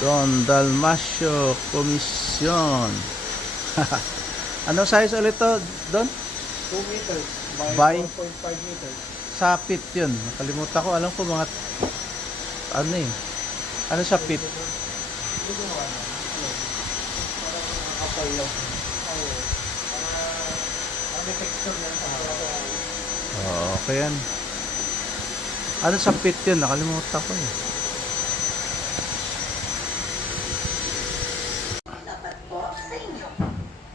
Don Dalmasio Komisyon. Ano size ulit to, Don? 2 meters By? by 4.5 meters. Sapit yun. Nakalimutan ko. Alam ko mga ano eh. Ano sa pit? Hindi ko ano. Parang nakakapal lang. Oo. May texture yan sa hawak. Oo, okay yan. Ano sa pit yun? Nakalimutan ko eh. Dapat po sa inyo.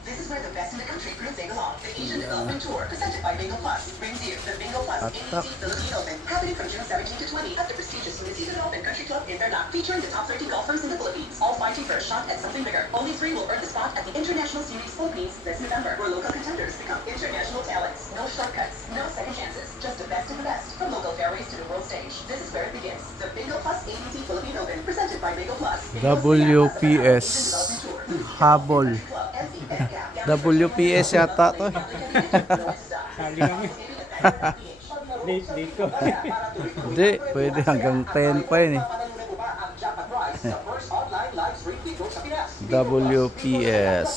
This is where the best in the country crew sing along. The Asian Development Tour, presented by Bingo Plus, brings you the Bingo Plus Atak. ABC Philippine Open, happening from June 17 to 20 at the prestigious Municipal Open Country Club in Tarlac, featuring the top 30 golfers in the Philippines, all fighting for a shot at something bigger. Only 3 will earn the spot at the International Series Philippines this November, where local contenders become international talents. No shortcuts, no second chances, just the best of the best, from local fairways to the world stage. This is where it begins. The Bingo Plus ABC Philippine Open, presented by Bingo Plus. WPS. Habol. WPS yata to. Sali kami. Late ko. Hindi, pwede hanggang 10 pa yun eh. WPS.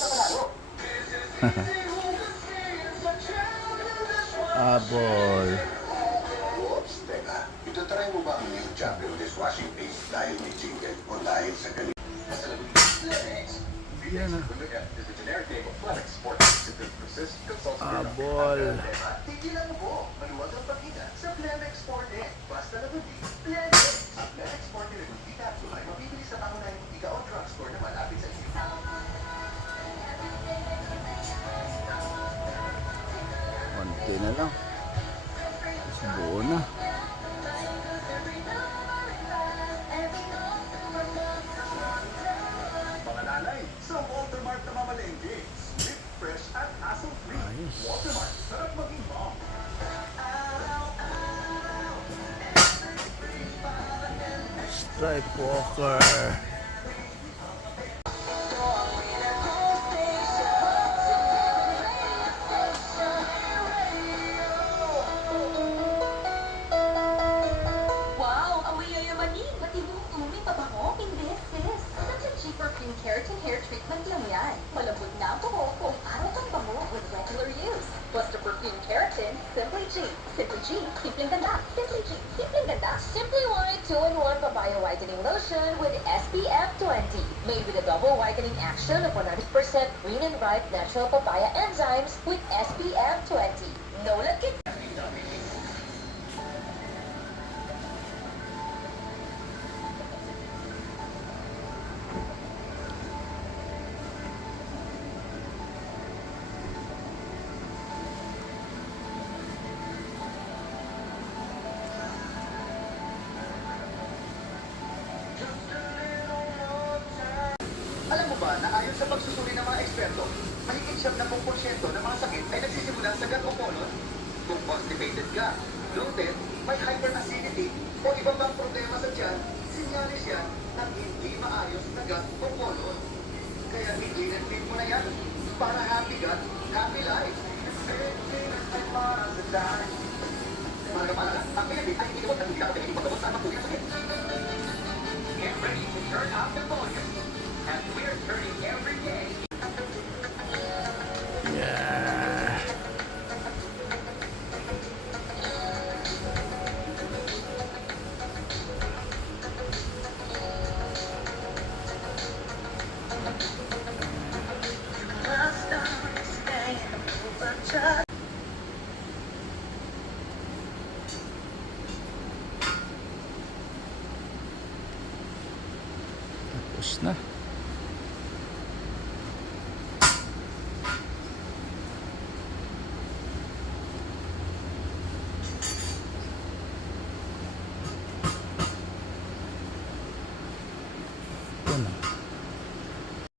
Habol. Oops, teka. Itutry mo ba ang new champion dishwashing paste dahil may jingle o dahil sa galing? Yan ah. Habol. Habol. Tigilan mo po. Maluwag ang pagkita sa Plemex Forte. Basta lagundi, Plemex. Ang Plemex Forte Lagundi Capsule ay mabibili sa pangunahing butika o drugstore na malapit sa inyo. Konti na lang. Buo na. Mga nanay, sa Walter Mart na mamalengke. Sweet, fresh at hassle-free. Ayos. Walter Mart, sarap maging mom. Stripe Walker. Wow! Amoy yayamanin! Matibong umi pa ba mo? Hindi, sis. Such a cheap perfume keratin hair treatment lang yan. Malambot na ang buhok kung araw kang bango with regular use. Basta perfume keratin, Simply G. Simply G, simpleng ganda. Simply G, simpleng ganda. Simply White 2-in-1 Papaya Whitening Lotion with SPF 20. Made with a double whitening action of 100% green and ripe natural papaya enzymes with SPF 20. No lagkit. Alam mo ba na ayon sa pagsusuri ng mga eksperto, mahigit 70% ng mga sakit ay nagsisimula sa gut o colon? Kung constipated ka, bloated, may hyperacidity, o iba bang problema sa tiyan, sinyalis yan ng hindi maayos na gut o colon. Kaya i-clean and clean mo na yan para happy gut, happy life. Mga kapalaga, ang pinagin ay hindi gamot at hindi dapat ay paggamot sa pagpunin sakit. Get ready to turn up the volume. And we're turning every day. Yeah. Tapos na.